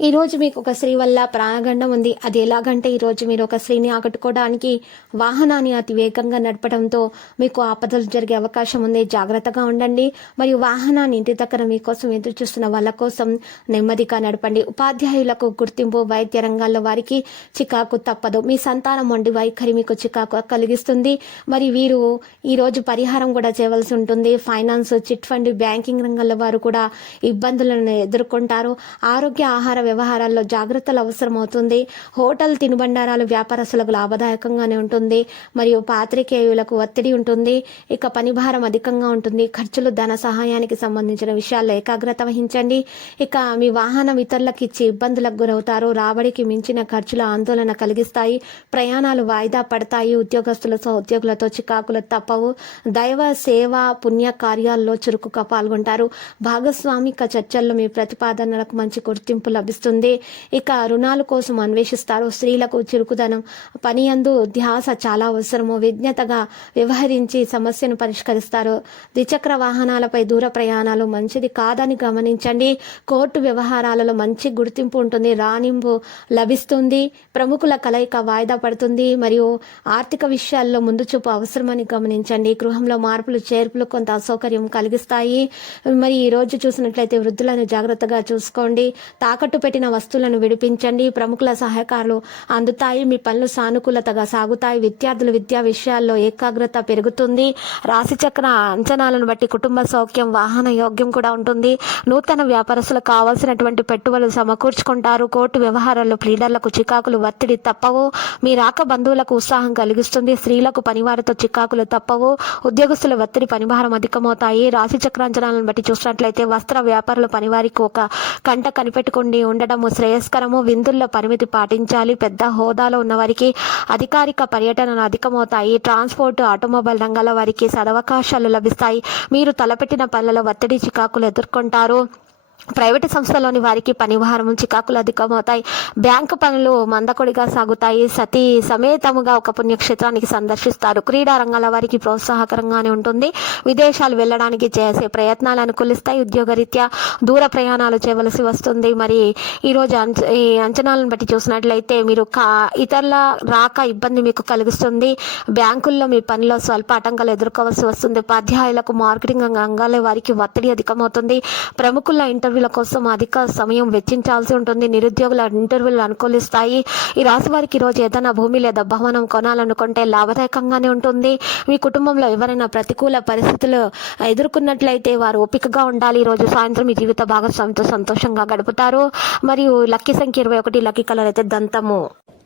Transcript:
ఈ రోజు మీకు ఒక స్త్రీ వల్ల ప్రాణగండం ఉంది. అది ఎలాగంటే ఈ రోజు మీరు ఒక స్త్రీని ఆకట్టుకోవడానికి వాహనాన్ని అతి వేగంగా నడపడంతో మీకు ఆపదలు జరిగే అవకాశం ఉంది. జాగ్రత్తగా ఉండండి. మరియు వాహనాన్ని ఇంటి దగ్గర మీకోసం ఎదురు చూస్తున్న వాళ్ళ కోసం నెమ్మదిగా నడపండి. ఉపాధ్యాయులకు గుర్తింపు వైద్య రంగాల్లో వారికి చికాకు తప్పదు. మీ సంతానం వండి వైఖరి మీకు చికాకు కలిగిస్తుంది. మరి వీరు ఈ రోజు పరిహారం కూడా చేయవలసి ఉంటుంది. ఫైనాన్స్ చిట్ ఫండ్ బ్యాంకింగ్ రంగంలో వారు కూడా ఇబ్బందులను ఎదుర్కొంటారు. ఆరోగ్య ఆహార వ్యవహారాల్లో జాగ్రత్తలు అవసరం అవుతుంది హోటల్ తినుబండారాలు వ్యాపారస్తులకు లాభదాయకంగానే ఉంటుంది. మరియు పాత్రికేయులకు ఒత్తిడి ఉంటుంది. ఇక పని భారం అధికంగా ఉంటుంది. ఖర్చులు ధన సహాయానికి సంబంధించిన విషయాల్లో ఏకాగ్రత వహించండి. ఇక మీ వాహనం ఇతరులకు ఇచ్చి ఇబ్బందులకు గురవుతారు. రాబడికి మించిన ఖర్చుల ఆందోళన కలిగిస్తాయి. ప్రయాణాలు వాయిదా పడతాయి. ఉద్యోగస్తుల ఉద్యోగులతో చికాకులు తప్పవు. దైవ సేవ పుణ్య కార్యాల్లో చురుకుగా పాల్గొంటారు. భాగస్వామిక చర్చల్లో మీ ప్రతిపాదనలకు మంచి గుర్తింపు లభిస్తుంది. ఇక రుణాల కోసం అన్వేషిస్తారు. స్త్రీలకు చురుకుదనం పని అందు ధ్యాస చాలా అవసరము. విజ్ఞతగా వ్యవహరించి సమస్యను పరిష్కరిస్తారు. ద్విచక్ర వాహనాలపై దూర ప్రయాణాలు మంచిది కాదని గమనించండి. కోర్టు వ్యవహారాలలో మంచి గుర్తింపు ఉంటుంది. రాణింపు లభిస్తుంది. ప్రముఖుల కలయిక వాయిదా పడుతుంది. మరియు ఆర్థిక విషయాల్లో ముందు చూపు అవసరమని గమనించండి. గృహంలో మార్పులు చేర్పులు కొంత అసౌకర్యం కలిగిస్తాయి. మరి ఈ రోజు చూసినట్లయితే వృద్ధులను జాగ్రత్తగా చూసుకోండి. తాకట్టు పెట్టిన వస్తువులను విడిపించండి. ప్రముఖుల సహకారాలు అందుతాయి. మీ పనులు సానుకూలతగా సాగుతాయి. విద్యార్థుల విద్యా విషయాల్లో ఏకాగ్రత పెరుగుతుంది. రాశిచక్ర అంచనాలను బట్టి కుటుంబ సౌఖ్యం వాహన యోగ్యం కూడా ఉంటుంది. నూతన వ్యాపారస్తులకు కావాల్సినటువంటి పెట్టుబడులు సమకూర్చుకుంటారు. కోర్టు వ్యవహారాల్లో ప్లీడర్లకు చికాకులు ఒత్తిడి తప్పవు. మీ రాక బంధువులకు ఉత్సాహం కలిగిస్తుంది. స్త్రీలకు పనివారితో చికాకులు తప్పవు. ఉద్యోగస్తుల ఒత్తిడి పనిభారం అధికమవుతాయి. రాశి చక్రాంచనాలను బట్టి చూసినట్లయితే వస్త్ర వ్యాపారుల పనివారికి ఒక కంట కనిపెట్టుకుని ఉండటము శ్రేయస్కరము. విందుల్లో పరిమితి పాటించాలి. పెద్ద హోదాలో ఉన్న వారికి అధికారిక పర్యటనలు అధికమవుతాయి. ట్రాన్స్పోర్ట్ ఆటోమొబైల్ రంగాల వారికి సదవకాశాలు లభిస్తాయి. మీరు తలపెట్టిన పనులలో ఒత్తిడి చికాకులు ఎదుర్కొంటారు. ప్రైవేటు సంస్థలోని వారికి పనిభారం చికాకులు అధికమవుతాయి. బ్యాంకు పనులు మందకొడిగా సాగుతాయి. సతీ సమేతముగా ఒక పుణ్యక్షేత్రానికి సందర్శిస్తారు. క్రీడా రంగాల వారికి ప్రోత్సాహకరంగానే ఉంటుంది. విదేశాలు వెళ్ళడానికి చేసే ప్రయత్నాలు అనుకూలిస్తాయి. ఉద్యోగరీత్యా దూర ప్రయాణాలు చేయవలసి వస్తుంది. మరి ఈరోజు అంచ ఈ అంచనాలను బట్టి చూసినట్లయితే మీరు కా ఇతరుల రాక ఇబ్బంది మీకు కలిగిస్తుంది. బ్యాంకుల్లో మీ పనిలో స్వల్ప ఆటంకాలు ఎదుర్కోవాల్సి వస్తుంది. ఉపాధ్యాయులకు మార్కెటింగ్ రంగాల వారికి ఒత్తిడి అధికమవుతుంది. ప్రముఖుల ఇంటర్ ఇంటర్వ్యూల కోసం అధిక సమయం వెచ్చించాల్సి ఉంటుంది. నిరుద్యోగుల ఇంటర్వ్యూలు అనుకూలిస్తాయి. ఈ రాశి వారికి ఈరోజు రోజు ఏదైనా భూమి లేదా భవనం కొనాలనుకుంటే లాభదాయకంగానే ఉంటుంది. మీ కుటుంబంలో ఎవరైనా ప్రతికూల పరిస్థితులు ఎదుర్కొన్నట్లయితే వారు ఓపికగా ఉండాలి. ఈ రోజు సాయంత్రం మీ జీవిత భాగస్వామితో సంతోషంగా గడుపుతారు. మరియు లక్కీ సంఖ్య ఇరవై ఒకటి లక్కీ కలర్ అయితే దంతము.